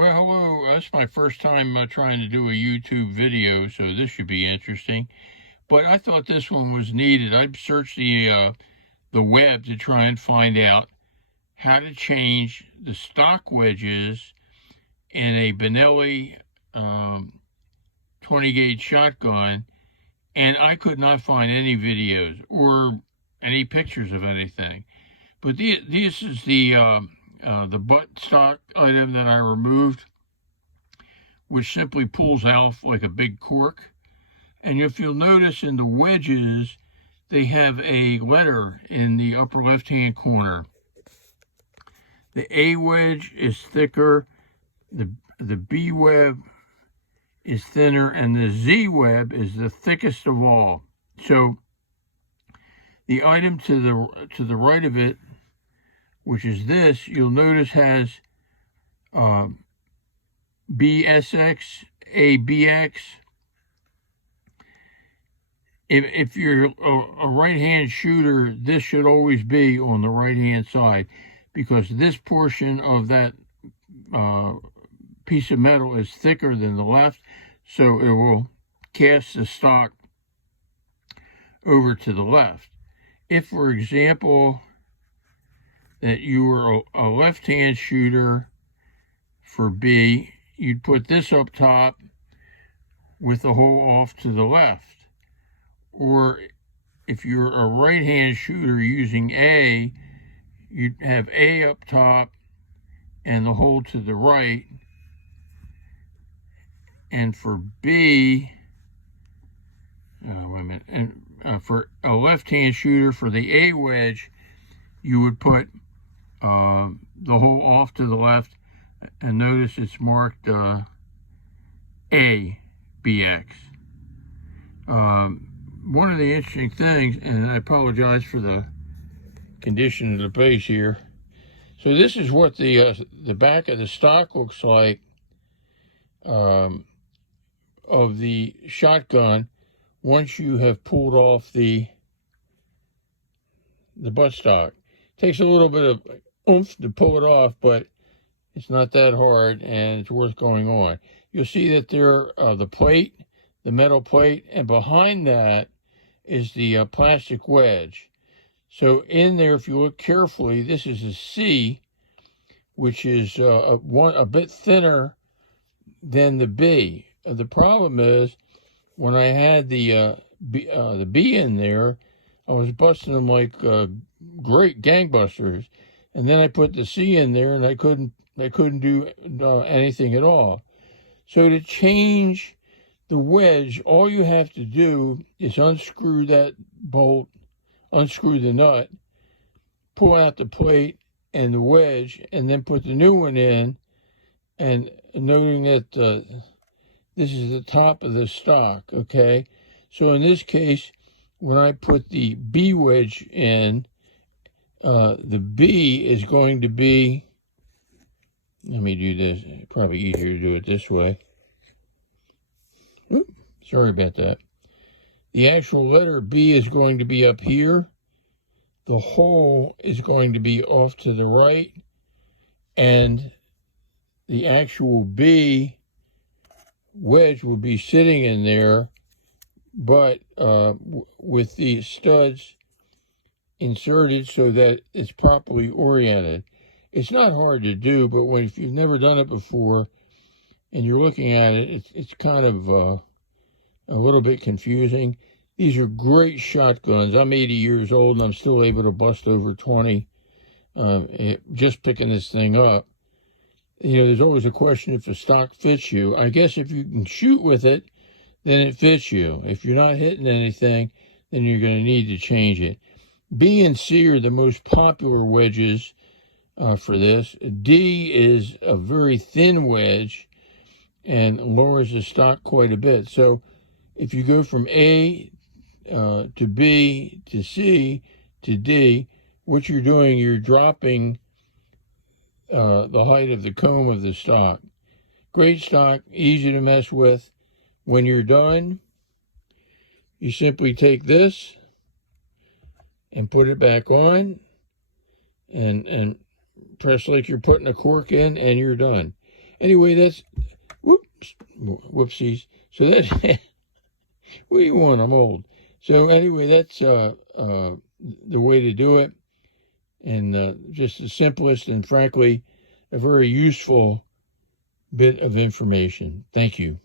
Well, hello. That's my first time trying to do a YouTube video, so this should be interesting. But I thought this one was needed. I searched the web to try and find out how to change the stock wedges in a Binelli 20 gauge shotgun, and I could not find any videos or any pictures of anything. But this is the butt stock item that I removed, which simply pulls out like a big cork. And if you'll notice in the wedges, they have a letter in the upper left-hand corner. The A wedge is thicker, the B web is thinner, and the Z web is the thickest of all. So the item to the right of it, which is this, you'll notice has BSX, ABX. If you're a right-hand shooter, this should always be on the right-hand side, because this portion of that piece of metal is thicker than the left, so it will cast the stock over to the left. If, for example, that you were a left-hand shooter for B, you'd put this up top with the hole off to the left. Or if you're a right-hand shooter using A, you'd have A up top and the hole to the right. And for B, wait a minute, and for a left-hand shooter for the A wedge, you would put the hole off to the left, and notice it's marked ABX. One of the interesting things, and I apologize for the condition of the base here. So this is what the back of the stock looks like of the shotgun once you have pulled off the buttstock. Takes a little bit of oomph to pull it off, but it's not that hard, and it's worth going on. You'll see that there the plate, the metal plate, and behind that is the plastic wedge. So in there, if you look carefully, this is a C, which is a bit thinner than the B. The problem is, when I had the B in there, I was busting them like great gangbusters, and then I put the C in there, and I couldn't do anything at all. So to change the wedge, all you have to do is unscrew that bolt, unscrew the nut, pull out the plate and the wedge, and then put the new one in, and noting that this is the top of the stock, okay? So in this case, when I put the B wedge in, the B is going to be, let me do this, probably easier to do it this way. Oops, sorry about that. The actual letter B is going to be up here. The hole is going to be off to the right, and the actual B wedge will be sitting in there, but with the studs inserted so that it's properly oriented. It's not hard to do, but if you've never done it before and you're looking at it, it's kind of a little bit confusing. These are great shotguns. I'm 80 years old and I'm still able to bust over 20 just picking this thing up. You know, there's always a question if the stock fits you. I guess if you can shoot with it, then it fits you. If you're not hitting anything, then you're going to need to change it. B and C are the most popular wedges for this. D is a very thin wedge and lowers the stock quite a bit. So if you go from A to B to C to D, what you're doing, you're dropping the height of the comb of the stock. Great stock, easy to mess with. When you're done, you simply take this and put it back on and press like you're putting a cork in, and you're done. Anyway, that's, whoopsies. So that's, what do you want? I'm old. So anyway, that's the way to do it. And just the simplest and frankly, a very useful bit of information. Thank you.